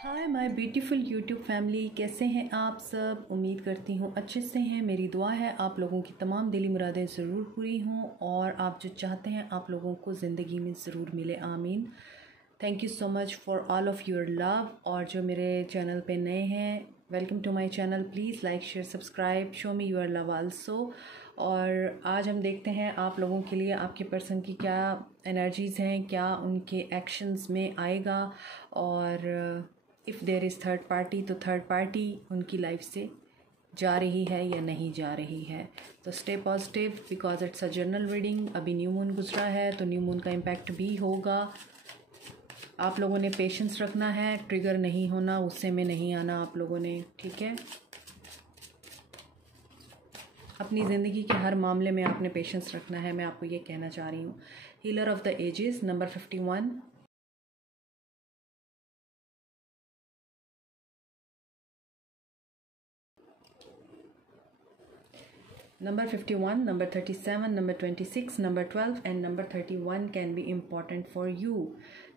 Hi my beautiful YouTube family, कैसे हैं आप सब। उम्मीद करती हूँ अच्छे से हैं। मेरी दुआ है आप लोगों की तमाम दिली मुरादें ज़रूर पूरी हों और आप जो चाहते हैं आप लोगों को ज़िंदगी में ज़रूर मिले। आमीन। Thank you so much for all of your love. और जो मेरे चैनल पे नए हैं, welcome to my channel. Please like share subscribe, show me your love also. और आज हम देखते हैं आप लोगों के लिए आपके पर्सन की क्या एनर्जीज़ हैं, क्या उनके एक्शंस में आएगा। और if there is third party, तो थर्ड पार्टी उनकी लाइफ से जा रही है या नहीं जा रही है। तो stay positive because it's a general reading. अभी न्यू मून गुजरा है तो न्यू मून का इम्पैक्ट भी होगा। आप लोगों ने पेशेंस रखना है, ट्रिगर नहीं होना, गुस्से में नहीं आना आप लोगों ने, ठीक है। अपनी ज़िंदगी के हर मामले में आपने पेशेंस रखना है, मैं आपको ये कहना चाह रही हूँ। Healer of the ages number 51, number 51, number 37, number 26, number 12 and number 31 can be important for you।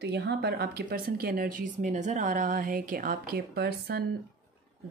तो यहाँ पर आपके पर्सन की एनर्जीज़ में नज़र आ रहा है कि आपके पर्सन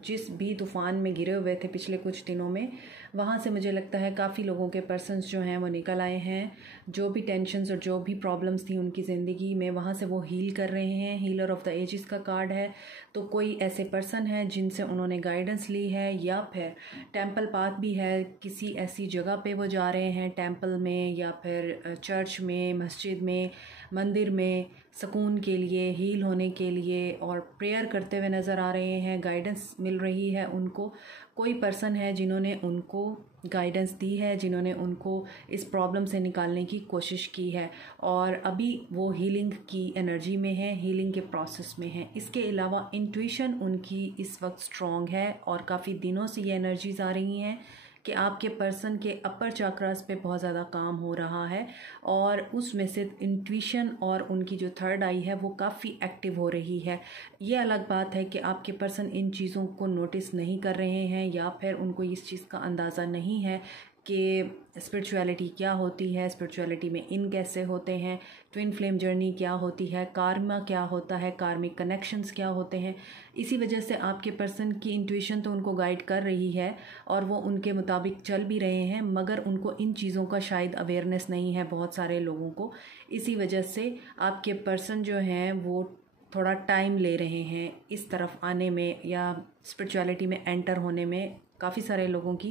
जिस भी तूफ़ान में गिरे हुए थे पिछले कुछ दिनों में, वहाँ से मुझे लगता है काफ़ी लोगों के पर्सन्स जो हैं वो निकल आए हैं। जो भी टेंशन्स और जो भी प्रॉब्लम्स थी उनकी ज़िंदगी में, वहाँ से वो हील कर रहे हैं। हीलर ऑफ़ द एजेस का कार्ड है, तो कोई ऐसे पर्सन है जिनसे उन्होंने गाइडेंस ली है, या फिर टेंपल पाथ भी है, किसी ऐसी जगह पे वो जा रहे हैं, टेंपल में या फिर चर्च में, मस्जिद में, मंदिर में, सुकून के लिए, हील होने के लिए और प्रेयर करते हुए नज़र आ रहे हैं। गाइडेंस मिल रही है उनको। कोई पर्सन है जिन्होंने उनको गाइडेंस दी है, जिन्होंने उनको इस प्रॉब्लम से निकालने की कोशिश की है और अभी वो हीलिंग की एनर्जी में है, हीलिंग के प्रोसेस में है। इसके अलावा इंट्यूशन उनकी इस वक्त स्ट्रॉन्ग है और काफ़ी दिनों से ये एनर्जीज आ रही हैं कि आपके पर्सन के अपर चक्रास पे बहुत ज़्यादा काम हो रहा है और उसमें से इंट्यूशन और उनकी जो थर्ड आई है वो काफ़ी एक्टिव हो रही है। ये अलग बात है कि आपके पर्सन इन चीज़ों को नोटिस नहीं कर रहे हैं या फिर उनको इस चीज़ का अंदाज़ा नहीं है कि स्पिरिचुअलिटी क्या होती है, स्पिरिचुअलिटी में इन कैसे होते हैं, ट्विन फ्लेम जर्नी क्या होती है, कार्मा क्या होता है, कार्मिक कनेक्शंस क्या होते हैं। इसी वजह से आपके पर्सन की इंट्यूशन तो उनको गाइड कर रही है और वो उनके मुताबिक चल भी रहे हैं, मगर उनको इन चीज़ों का शायद अवेयरनेस नहीं है बहुत सारे लोगों को। इसी वजह से आपके पर्सन जो हैं वो थोड़ा टाइम ले रहे हैं इस तरफ आने में या स्पिरिचुअलिटी में एंटर होने में। काफ़ी सारे लोगों की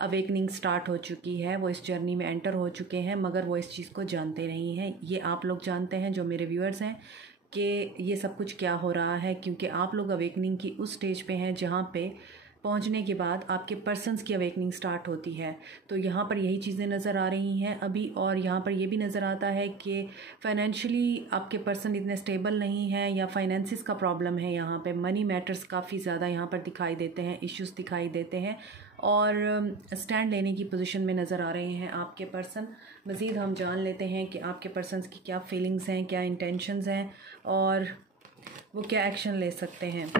अवेकनिंग स्टार्ट हो चुकी है, वो इस जर्नी में एंटर हो चुके हैं, मगर वो इस चीज़ को जानते नहीं हैं। ये आप लोग जानते हैं जो मेरे व्यूअर्स हैं कि ये सब कुछ क्या हो रहा है, क्योंकि आप लोग अवेकनिंग की उस स्टेज पे हैं जहाँ पे पहुंचने के बाद आपके पर्सन्स की अवेकनिंग स्टार्ट होती है। तो यहाँ पर यही चीज़ें नज़र आ रही हैं अभी। और यहाँ पर ये भी नज़र आता है कि फाइनेंशियली आपके पर्सन इतने स्टेबल नहीं हैं या फाइनेंसिस का प्रॉब्लम है। यहाँ पे मनी मैटर्स काफ़ी ज़्यादा यहाँ पर दिखाई देते हैं, इश्यूज़ दिखाई देते हैं और स्टैंड लेने की पोजीशन में नज़र आ रहे हैं आपके पर्सन। मज़ीद हम जान लेते हैं कि आपके पर्सन्स की क्या फीलिंग्स हैं, क्या इंटेंशंस हैं और वो क्या एक्शन ले सकते हैं।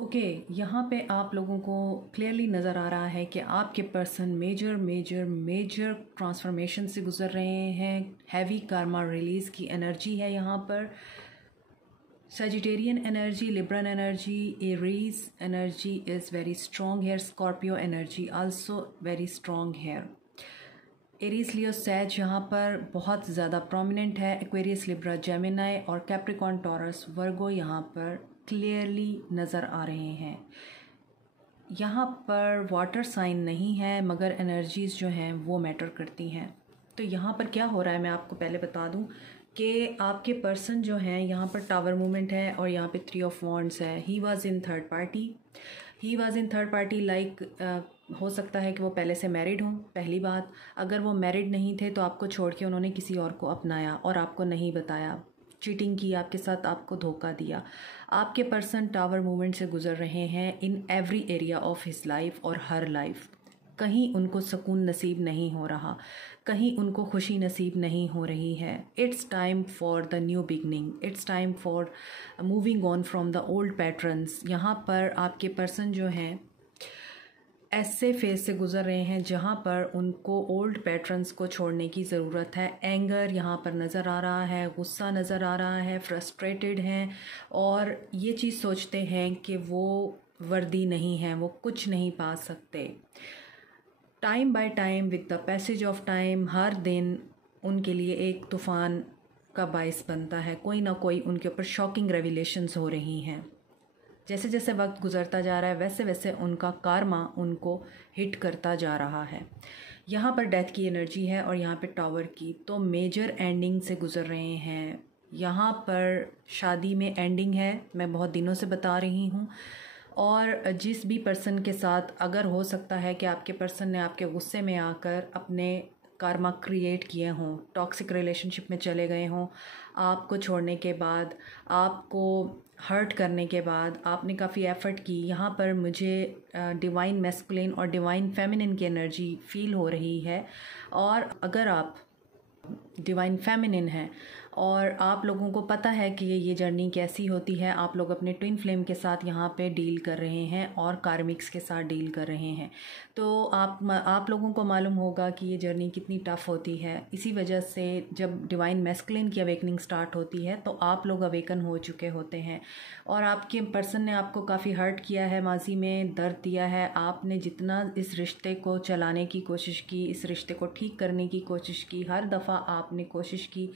ओके, यहाँ पे आप लोगों को क्लियरली नज़र आ रहा है कि आपके person major major major transformation से गुज़र रहे हैं। हैवी कार्मा रिलीज़ की एनर्जी है यहाँ पर। Sagittarian energy, Libran energy, Aries energy is very strong here. Scorpio energy also very strong here. Aries Leo Sag यहाँ पर बहुत ज़्यादा प्रोमिनेंट है। एक्वेरियस, लिब्रा, जेमिनाई और कैप्रिकॉन, टॉरस, वर्गो यहाँ पर क्लियरली नज़र आ रहे हैं। यहाँ पर वाटर साइन नहीं है मगर एनर्जीज़ जो हैं वो मैटर करती हैं। तो यहाँ पर क्या हो रहा है मैं आपको पहले बता दूँ कि आपके पर्सन जो हैं यहाँ पर टावर मूवमेंट है और यहाँ पे 3 ऑफ वॉन्ड्स है। He was in third party, he was in third party like हो सकता है कि वो पहले से मैरिड हों। पहली बात, अगर वो मैरिड नहीं थे तो आपको छोड़ के उन्होंने किसी और को अपनाया और आपको नहीं बताया, चीटिंग की आपके साथ, आपको धोखा दिया। आपके पर्सन टावर मूवमेंट से गुजर रहे हैं in every area of his life और हर लाइफ। कहीं उनको सुकून नसीब नहीं हो रहा, कहीं उनको खुशी नसीब नहीं हो रही है। It's time for the new beginning, it's time for moving on from the old patterns. यहाँ पर आपके पर्सन जो हैं ऐसे फेज से गुज़र रहे हैं जहाँ पर उनको ओल्ड पैटर्न्स को छोड़ने की ज़रूरत है। एंगर यहाँ पर नज़र आ रहा है, गुस्सा नज़र आ रहा है, फ्रस्ट्रेटेड हैं और ये चीज़ सोचते हैं कि वो वर्दी नहीं हैं, वो कुछ नहीं पा सकते। Time by time, with the passage of time, हर दिन उनके लिए एक तूफ़ान का बायस बनता है। कोई ना कोई उनके ऊपर शॉकिंग रेवलेशंस हो रही हैं। जैसे जैसे वक्त गुज़रता जा रहा है वैसे वैसे उनका कार्मा उनको हिट करता जा रहा है। यहाँ पर डेथ की एनर्जी है और यहाँ पे टावर की, तो मेजर एंडिंग से गुज़र रहे हैं। यहाँ पर शादी में एंडिंग है, मैं बहुत दिनों से बता रही हूँ। और जिस भी पर्सन के साथ, अगर हो सकता है कि आपके पर्सन ने आपके गुस्से में आकर अपने कार्मा क्रिएट किए हों, टॉक्सिक रिलेशनशिप में चले गए हों, आपको छोड़ने के बाद, आपको हर्ट करने के बाद आपने काफ़ी एफ़र्ट की। यहाँ पर मुझे डिवाइन मैस्कुलिन और डिवाइन फेमिनिन की एनर्जी फ़ील हो रही है। और अगर आप डिवाइन फेमिनिन है और आप लोगों को पता है कि ये जर्नी कैसी होती है, आप लोग अपने ट्विन फ्लेम के साथ यहाँ पे डील कर रहे हैं और कार्मिक्स के साथ डील कर रहे हैं, तो आप लोगों को मालूम होगा कि ये जर्नी कितनी टफ़ होती है। इसी वजह से जब डिवाइन मैस्कुलिन की अवेकनिंग स्टार्ट होती है तो आप लोग अवेकन हो चुके होते हैं और आपके पर्सन ने आपको काफ़ी हर्ट किया है, माजी में दर्द दिया है। आपने जितना इस रिश्ते को चलाने की कोशिश की, इस रिश्ते को ठीक करने की कोशिश की, हर दफ़ा आपने कोशिश की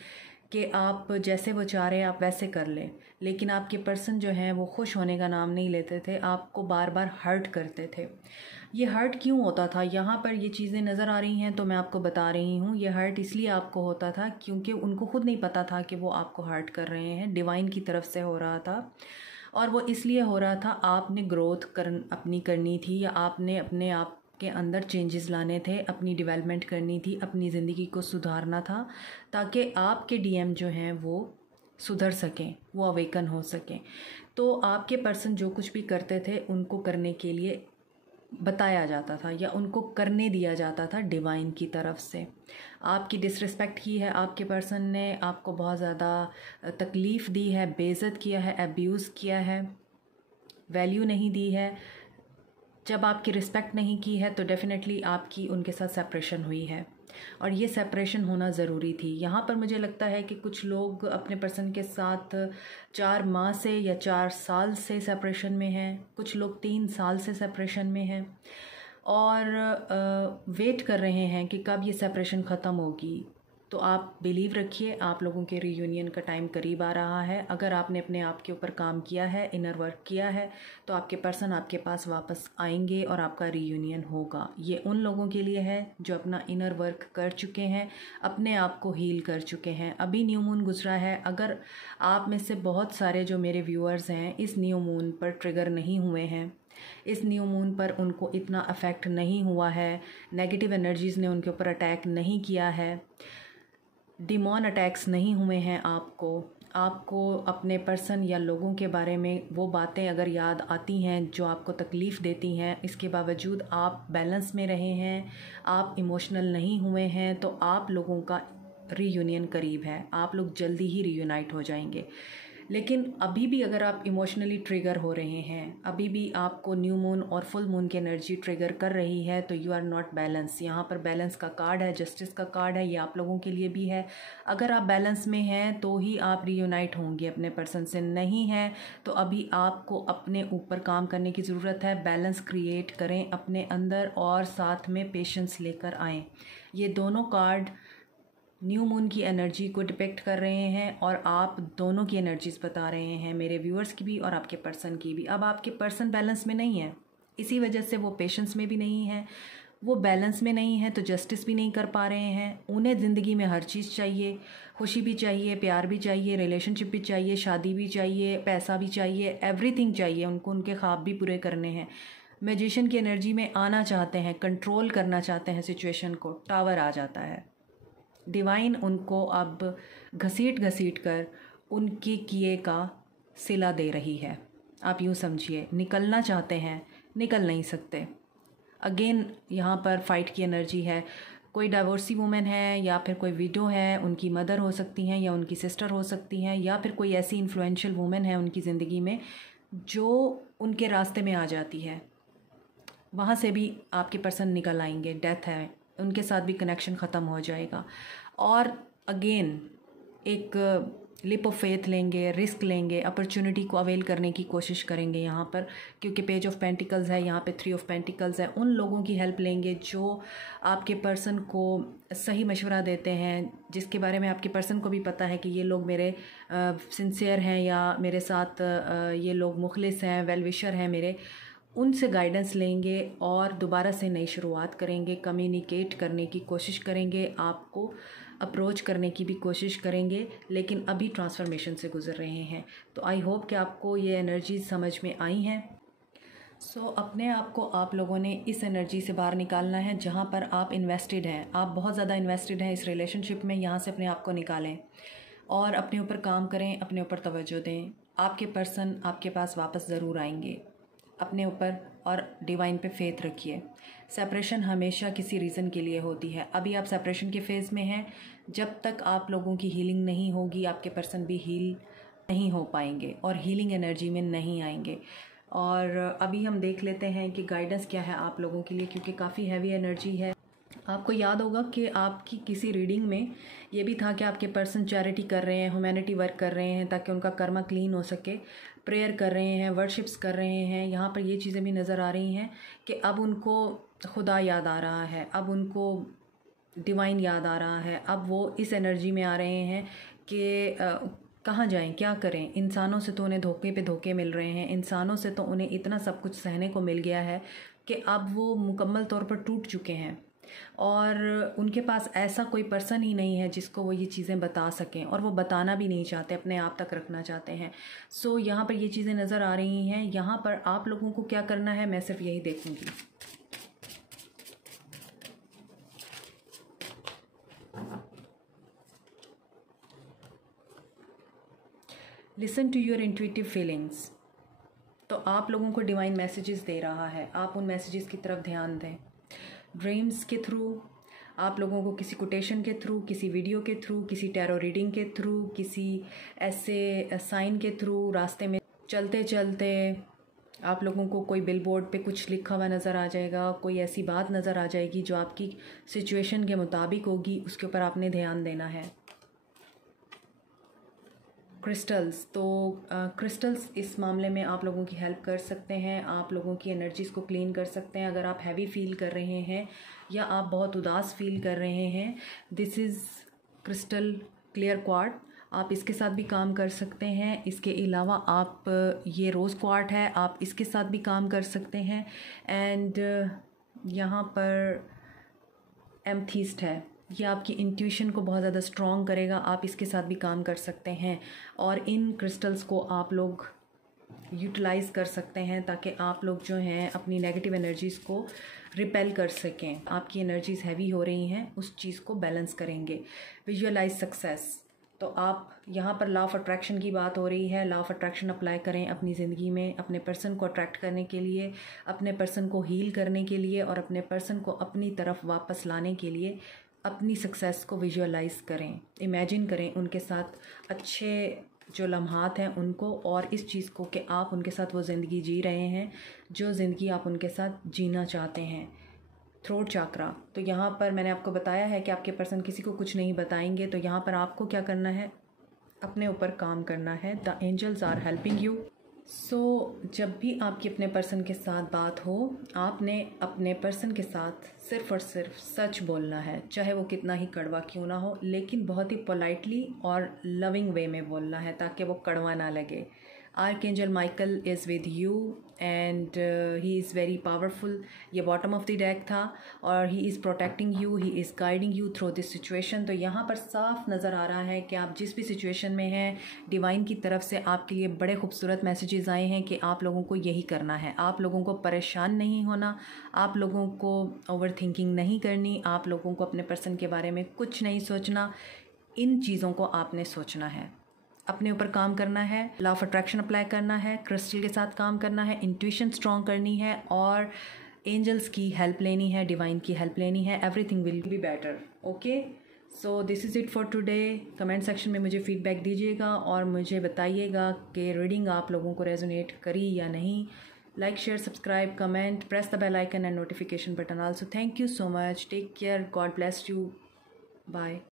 कि आप जैसे वो चाह रहे हैं आप वैसे कर लें, लेकिन आपके पर्सन जो हैं वो खुश होने का नाम नहीं लेते थे, आपको बार बार हर्ट करते थे। ये हर्ट क्यों होता था, यहाँ पर ये चीज़ें नज़र आ रही हैं तो मैं आपको बता रही हूँ। ये हर्ट इसलिए आपको होता था क्योंकि उनको खुद नहीं पता था कि वो आपको हर्ट कर रहे हैं, डिवाइन की तरफ से हो रहा था। और वो इसलिए हो रहा था, आपने ग्रोथ अपनी करनी थी, या आपने अपने आप के अंदर चेंजेस लाने थे, अपनी डेवलपमेंट करनी थी, अपनी ज़िंदगी को सुधारना था, ताकि आपके डीएम जो हैं वो सुधर सकें, वो अवेकन हो सकें। तो आपके पर्सन जो कुछ भी करते थे उनको करने के लिए बताया जाता था या उनको करने दिया जाता था डिवाइन की तरफ से। आपकी डिसरिस्पेक्ट की है, आपके पर्सन ने आपको बहुत ज़्यादा तकलीफ़ दी है, बेइज्जत किया है, अब्यूज़ किया है, वैल्यू नहीं दी है। जब आपकी रिस्पेक्ट नहीं की है तो डेफ़िनेटली आपकी उनके साथ सेपरेशन हुई है और ये सेपरेशन होना ज़रूरी थी। यहाँ पर मुझे लगता है कि कुछ लोग अपने पर्सन के साथ 4 माह से या 4 साल से सेपरेशन में हैं, कुछ लोग 3 साल से सेपरेशन में हैं और वेट कर रहे हैं कि कब ये सेपरेशन ख़त्म होगी। तो आप बिलीव रखिए, आप लोगों के रीयूनियन का टाइम करीब आ रहा है। अगर आपने अपने आप के ऊपर काम किया है, इनर वर्क किया है, तो आपके पर्सन आपके पास वापस आएंगे और आपका रीयूनियन होगा। ये उन लोगों के लिए है जो अपना इनर वर्क कर चुके हैं, अपने आप को हील कर चुके हैं। अभी न्यू मून गुजरा है, अगर आप में से बहुत सारे जो मेरे व्यूअर्स हैं इस न्यू मून पर ट्रिगर नहीं हुए हैं, इस न्यू मून पर उनको इतना अफेक्ट नहीं हुआ है, नेगेटिव एनर्जीज़ ने उनके ऊपर अटैक नहीं किया है, डिमॉन अटैक्स नहीं हुए हैं, आपको अपने पर्सन या लोगों के बारे में वो बातें अगर याद आती हैं जो आपको तकलीफ़ देती हैं, इसके बावजूद आप बैलेंस में रहे हैं, आप इमोशनल नहीं हुए हैं, तो आप लोगों का रीयूनियन करीब है, आप लोग जल्दी ही रीयूनाइट हो जाएंगे। लेकिन अभी भी अगर आप इमोशनली ट्रिगर हो रहे हैं, अभी भी आपको न्यू मून और फुल मून की एनर्जी ट्रिगर कर रही है, तो यू आर नॉट बैलेंस। यहाँ पर बैलेंस का कार्ड है, जस्टिस का कार्ड है, ये आप लोगों के लिए भी है। अगर आप बैलेंस में हैं तो ही आप रीयूनाइट होंगे अपने पर्सन से, नहीं हैं तो अभी आपको अपने ऊपर काम करने की ज़रूरत है। बैलेंस क्रिएट करें अपने अंदर और साथ में पेशेंस लेकर आएँ। ये दोनों कार्ड न्यू मून की एनर्जी को डिपेक्ट कर रहे हैं और आप दोनों की एनर्जीज़ बता रहे हैं, मेरे व्यूअर्स की भी और आपके पर्सन की भी। अब आपके पर्सन बैलेंस में नहीं है, इसी वजह से वो पेशेंस में भी नहीं है, वो बैलेंस में नहीं है तो जस्टिस भी नहीं कर पा रहे हैं। उन्हें ज़िंदगी में हर चीज़ चाहिए, खुशी भी चाहिए, प्यार भी चाहिए, रिलेशनशिप भी चाहिए, शादी भी चाहिए, पैसा भी चाहिए, एवरीथिंग चाहिए उनको, उनके ख्वाब भी पूरे करने हैं। मैजिशियन की एनर्जी में आना चाहते हैं, कंट्रोल करना चाहते हैं सिचुएशन को, टावर आ जाता है। डिवाइन उनको अब घसीट कर उनके किए का सिला दे रही है। आप यूँ समझिए, निकलना चाहते हैं, निकल नहीं सकते। अगेन यहाँ पर फाइट की एनर्जी है। कोई डाइवोर्सी वुमेन है या फिर कोई विडो है, उनकी मदर हो सकती हैं या उनकी सिस्टर हो सकती हैं, या फिर कोई ऐसी इन्फ्लुएंशियल वुमेन है उनकी ज़िंदगी में जो उनके रास्ते में आ जाती है। वहाँ से भी आपके पर्सन निकल आएंगे। डेथ है, उनके साथ भी कनेक्शन ख़त्म हो जाएगा। और अगेन एक लिप ऑफ फेथ लेंगे, रिस्क लेंगे, अपॉर्चुनिटी को अवेल करने की कोशिश करेंगे यहाँ पर, क्योंकि पेज ऑफ पेंटिकल्स है, यहाँ पे 3 ऑफ पेंटिकल्स है। उन लोगों की हेल्प लेंगे जो आपके पर्सन को सही मशवरा देते हैं, जिसके बारे में आपके पर्सन को भी पता है कि ये लोग मेरे सिंसियर हैं या मेरे साथ ये लोग मुखलिस हैं, वेल विशर हैं मेरे। उनसे गाइडेंस लेंगे और दोबारा से नई शुरुआत करेंगे, कम्युनिकेट करने की कोशिश करेंगे, आपको अप्रोच करने की भी कोशिश करेंगे, लेकिन अभी ट्रांसफॉर्मेशन से गुजर रहे हैं। तो आई होप कि आपको ये एनर्जीज समझ में आई हैं। अपने आप को आप लोगों ने इस एनर्जी से बाहर निकालना है जहाँ पर आप इन्वेस्टेड हैं, आप बहुत ज़्यादा इन्वेस्टेड हैं इस रिलेशनशिप में। यहाँ से अपने आप को निकालें और अपने ऊपर काम करें, अपने ऊपर तवज्जो दें। आपके पर्सन आपके पास वापस ज़रूर आएंगे। अपने ऊपर और डिवाइन पे फेथ रखिए। सेपरेशन हमेशा किसी रीज़न के लिए होती है। अभी आप सेपरेशन के फेज़ में हैं। जब तक आप लोगों की हीलिंग नहीं होगी, आपके पर्सन भी हील नहीं हो पाएंगे और हीलिंग एनर्जी में नहीं आएंगे। और अभी हम देख लेते हैं कि गाइडेंस क्या है आप लोगों के लिए, क्योंकि काफ़ी हैवी एनर्जी है। आपको याद होगा कि आपकी किसी रीडिंग में ये भी था कि आपके पर्सन चैरिटी कर रहे हैं, ह्यूमैनिटी वर्क कर रहे हैं ताकि उनका कर्मा क्लीन हो सके, प्रेयर कर रहे हैं, वर्शिप्स कर रहे हैं। यहाँ पर ये चीज़ें भी नज़र आ रही हैं कि अब उनको खुदा याद आ रहा है, अब उनको डिवाइन याद आ रहा है। अब वो इस एनर्जी में आ रहे हैं कि कहाँ जाएं, क्या करें। इंसानों से तो उन्हें धोखे पे धोखे मिल रहे हैं, इंसानों से तो उन्हें इतना सब कुछ सहने को मिल गया है कि अब वो मुकम्मल तौर पर टूट चुके हैं और उनके पास ऐसा कोई पर्सन ही नहीं है जिसको वो ये चीज़ें बता सकें, और वो बताना भी नहीं चाहते, अपने आप तक रखना चाहते हैं। यहाँ पर ये चीज़ें नज़र आ रही हैं। यहाँ पर आप लोगों को क्या करना है, मैं सिर्फ यही देखूँगी। Listen to your intuitive feelings. तो आप लोगों को डिवाइन मैसेजेस दे रहा है, आप उन मैसेजेस की तरफ ध्यान दें। ड्रीम्स के थ्रू, आप लोगों को किसी कोटेशन के थ्रू, किसी वीडियो के थ्रू, किसी टैरो रीडिंग के थ्रू, किसी ऐसे साइन के थ्रू, रास्ते में चलते चलते आप लोगों को कोई बिलबोर्ड पे कुछ लिखा हुआ नज़र आ जाएगा, कोई ऐसी बात नज़र आ जाएगी जो आपकी सिचुएशन के मुताबिक होगी, उसके ऊपर आपने ध्यान देना है। क्रिस्टल्स, तो क्रिस्टल्स इस मामले में आप लोगों की हेल्प कर सकते हैं, आप लोगों की एनर्जीज़ को क्लीन कर सकते हैं। अगर आप हैवी फील कर रहे हैं या आप बहुत उदास फील कर रहे हैं, this is crystal clear quartz, आप इसके साथ भी काम कर सकते हैं। इसके अलावा आप ये रोज़ क्वार्ट है, आप इसके साथ भी काम कर सकते हैं। एंड यहाँ पर एमथीस्ट है, ये आपकी इंट्यूशन को बहुत ज़्यादा स्ट्रॉन्ग करेगा, आप इसके साथ भी काम कर सकते हैं। और इन क्रिस्टल्स को आप लोग यूटिलाइज़ कर सकते हैं ताकि आप लोग जो हैं अपनी नेगेटिव एनर्जीज़ को रिपेल कर सकें। आपकी एनर्जीज़ हैवी हो रही हैं, उस चीज़ को बैलेंस करेंगे। विजुअलाइज सक्सेस, तो आप यहाँ पर लॉ ऑफ अट्रैक्शन की बात हो रही है। लॉ ऑफ अट्रैक्शन अप्लाई करें अपनी ज़िंदगी में, अपने पर्सन को अट्रैक्ट करने के लिए, अपने पर्सन को हील करने के लिए और अपने पर्सन को अपनी तरफ वापस लाने के लिए अपनी सक्सेस को विजुअलाइज़ करें, इमेजिन करें उनके साथ अच्छे जो लम्हात हैं उनको, और इस चीज़ को कि आप उनके साथ वो ज़िंदगी जी रहे हैं जो ज़िंदगी आप उनके साथ जीना चाहते हैं। थ्रोट चाक्रा, तो यहाँ पर मैंने आपको बताया है कि आपके पर्सन किसी को कुछ नहीं बताएंगे, तो यहाँ पर आपको क्या करना है, अपने ऊपर काम करना है। The angels are helping you. जब भी आपकी अपने पर्सन के साथ बात हो, आपने अपने पर्सन के साथ सिर्फ़ और सिर्फ सच बोलना है, चाहे वो कितना ही कड़वा क्यों ना हो, लेकिन बहुत ही पोलाइटली और लविंग वे में बोलना है ताकि वो कड़वा ना लगे। Archangel Michael is with you and he is very powerful. ये बॉटम ऑफ द डेक था और he is protecting you, he is guiding you through this situation. तो यहाँ पर साफ नज़र आ रहा है कि आप जिस भी सिचुएशन में हैं, डिवाइन की तरफ से आपके लिए बड़े खूबसूरत मैसेजेस आए हैं कि आप लोगों को यही करना है, आप लोगों को परेशान नहीं होना, आप लोगों को ओवर थिंकिंग नहीं करनी, आप लोगों को अपने पर्सन के बारे में कुछ नहीं सोचना। इन चीज़ों को आपने सोचना है, अपने ऊपर काम करना है, लॉ ऑफ अट्रैक्शन अप्लाई करना है, क्रिस्टल के साथ काम करना है, इंट्यूशन स्ट्रॉन्ग करनी है और एंजल्स की हेल्प लेनी है, डिवाइन की हेल्प लेनी है। Everything will be better. Okay, so this is it for today. Comment section में मुझे फीडबैक दीजिएगा और मुझे बताइएगा कि रीडिंग आप लोगों को रेजोनेट करी या नहीं। Like, share, subscribe, comment, press the bell icon and notification button also. Thank you so much. Take care. God bless you. Bye.